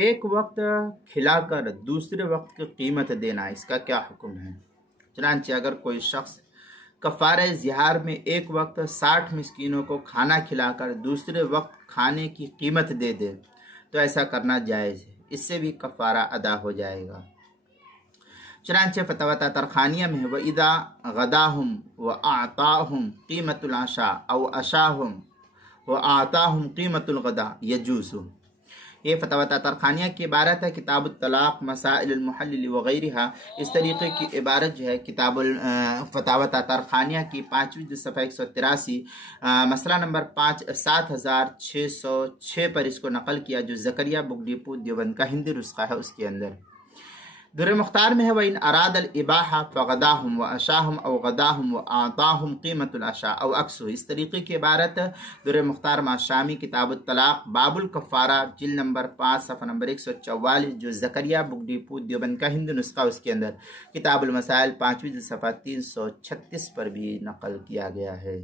ایک وقت کھلا کر دوسرے وقت کی قیمت دینا، اس کا کیا حکم ہے؟ چنانچہ اگر کوئی شخص کفارہ ظہار میں ایک وقت 60 مسکینوں کو کھانا کھلا کر دوسرے وقت کھانے کی قیمت دے دے تو ایسا کرنا جائز ہے، اس سے بھی کفارہ ادا ہو جائے گا۔ چنانچہ فتاوی طاہرخانیہ میں ہے وَإِذَا غَدَاهُمْ وَأَعْطَاهُمْ قِيمَةُ الْعَشَاءِ أَوْ عَشَاهُمْ وَأَعْطَاهُمْ قِيمَةُ الْغَدَاءِ يَجُوزُ۔ یہ فتاوی طاہرخانیہ کی عبارت ہے، کتاب الطلاق مسائل المحلل وغیرہ۔ اس طریقے کی عبارت جو ہے کتاب فتاوی طاہرخانیہ کی 5ویں جلد صفحہ 183 مسئلہ نمبر 7606 پر اس کو نقل کیا، جو زکریا بک ڈپو دیوبند کا ہندی نسخہ ہے، اس کے اندر در مختار میں ہے وَإِنْ أَرَادَ الْإِبَاحَةَ فَغَدَاهُمْ وَأَشَاهُمْ أَوْ غَدَاهُمْ وَأَعْطَاهُمْ قِيمَةُ الْعَشَاءِ أَوْ عَكْسُهُ۔ اس طریقے کی عبارت در مختار شامی کتاب الطلاق باب الکفارہ جلد نمبر 5 صفحہ نمبر 144، جو زکریا بک ڈپو دیوبند کا ہندی نسخہ، اس کے اندر کتاب المسائل 5ویں جلد صفحہ 336 پر بھی نقل کیا گیا ہے۔